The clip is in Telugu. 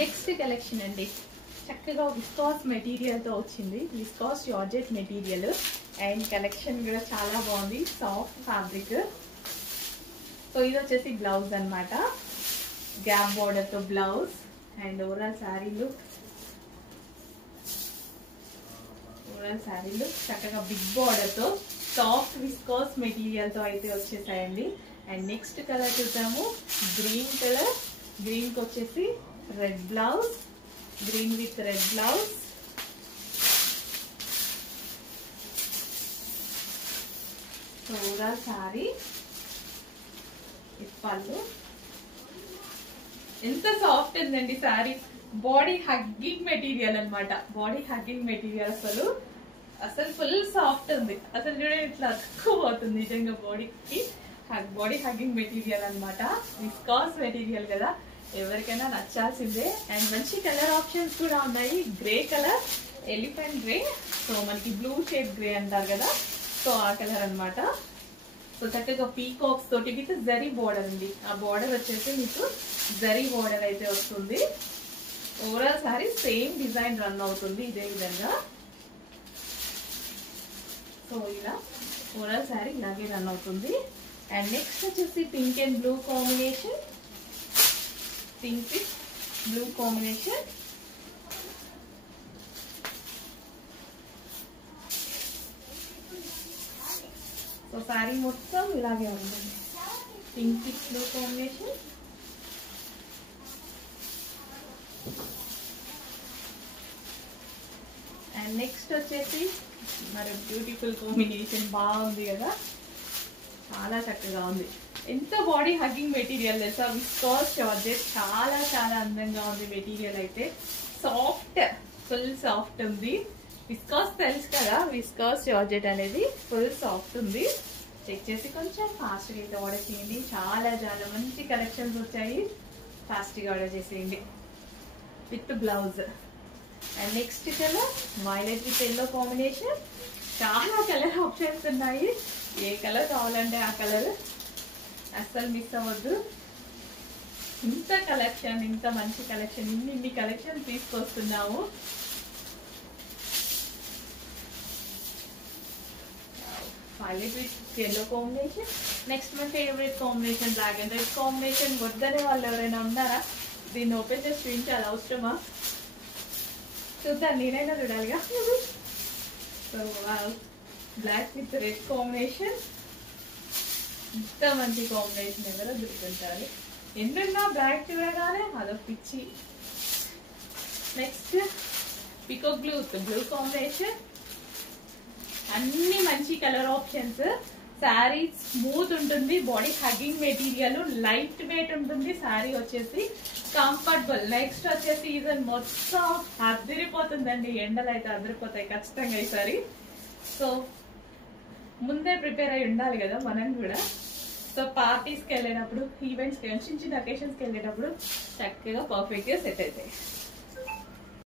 నెక్స్ట్ కలెక్షన్ అండి, చక్కగా విస్కాస్ మెటీరియల్ తో వచ్చింది. Viscous georgette material and collection కూడా చాలా బాగుంది, సాఫ్ట్ ఫ్యాబ్రిక్. సో ఇది వచ్చేసి బ్లౌజ్ అన్నమాట, గ్యాప్ బార్డర్ తో blouse and overall sari look. చక్కగా బిగ్ బార్డర్ తో సాఫ్ట్ విస్కాస్ మెటీరియల్ తో అయితే వచ్చేసాయండి. అండ్ నెక్స్ట్ కలర్ చూద్దాము, గ్రీన్ కలర్. గ్రీన్ కి వచ్చేసి red blouse, green with red blouse. Overall sari పళ్ళు. ఎంత సాఫ్ట్ ఉందండి శారీ, బాడీ హగ్గింగ్ మెటీరియల్ అన్నమాట. బాడీ హగ్గింగ్ మెటీరియల్ అసలు ఫుల్ సాఫ్ట్ ఉంది. అసలు చూడండి ఇట్లా అతుక్కుపోతుంది నిజంగా బాడీకి. బాడీ హగ్గింగ్ మెటీరియల్ అన్నమాట, విస్కాస్ మెటీరియల్ కదా, ఎవరికైనా నచ్చాల్సిందే. అండ్ మంచి కలర్ ఆప్షన్స్ కూడా ఉన్నాయి. Grey colour, elephant grey, so మనకి బ్లూ షేడ్ గ్రే అంటారు కదా, సో ఆ కలర్ అన్నమాట. సో చక్కగా పీకాక్స్ తోటి విత్ జరీ బోర్డర్ ఉంది. ఆ బోర్డర్ వచ్చేసి మీకు జరీ బోర్డర్ అయితే వస్తుంది. Overall sorry same design run అవుతుంది ఇదే విధంగా. సో ఇలా ఓవరాల్ సారీ ఇలాగే రన్ అవుతుంది. అండ్ నెక్స్ట్ వచ్చేసి pink and blue combination, pink with blue combination. So sorry మొత్తం ఇలాగే ఉంటుంది, pink with blue combination. And next వచ్చేసి మరి బ్యూటిఫుల్ కాంబినేషన్, బాగుంది కదా, చాలా చక్కగా ఉంది. ఎంత బాడీ హగ్గింగ్ మెటీరియల్ తెలుసా, విస్కాస్ జార్జెట్. చాలా చాలా అందంగా ఉంది మెటీరియల్ అయితే, సాఫ్ట్, ఫుల్ సాఫ్ట్ ఉంది. విస్కాస్ తెలుసు కదా, విస్కాస్ జార్జెట్ అనేది ఫుల్ సాఫ్ట్ ఉంది. చెక్ చేసి కొంచెం ఫాస్ట్గా అయితే ఆర్డర్ చేయండి. చాలా చాలా మంచి కలెక్షన్స్ వచ్చాయి, ఫాస్ట్గా ఆర్డర్ చేసేయండి with blouse. And next colour violet with yellow combination. చాలా కలర్ ఆప్షన్స్ ఉన్నాయి, ఏ కలర్ కావాలంటే ఆ కలర్, అస్సలు మిస్ అవ్వద్దు. ఇంత కలెక్షన్, ఇంత మంచి కలెక్షన్, ఇన్ని కలెక్షన్ తీసుకొస్తున్నాము. Violet with yellow combination. Next my favourite combination black and red combination. వద్దనే వాళ్ళు ఎవరైనా ఉన్నారా? దీన్ని ఓపెన్ చేసి చూపించాలి, అవసరమా? చూద్దాం, నేనైనా చూడాలిగా. So black with red combination, ఇంత మంచి కాంబినేషన్ ఎవరో దొరుకుతుంటారు. ఎన్నున్నా బ్లాక్ చూడగానే అదొక పిచ్చి. Next peacock blue with blue combination. అన్ని మంచి కలర్ ఆప్షన్స్. శారీ స్మూత్ ఉంటుంది, body hugging material, light weight ఉంటుంది శారీ వచ్చేసి, కంఫర్టబుల్. నెక్స్ట్ వచ్చేసి సీజన్ మొత్తం అదిరిపోతుందండి, ఎండలు అయితే అదిరిపోతాయి ఖచ్చితంగా ఈసారి. సో ముందే ప్రిపేర్ అయి ఉండాలి కదా మనం కూడా. సో పార్టీస్కి వెళ్ళేటప్పుడు, ఈవెంట్స్కి, చిన్న చిన్న అకేషన్స్కి వెళ్ళేటప్పుడు చక్కగా పర్ఫెక్ట్గా సెట్ అవుతాయి.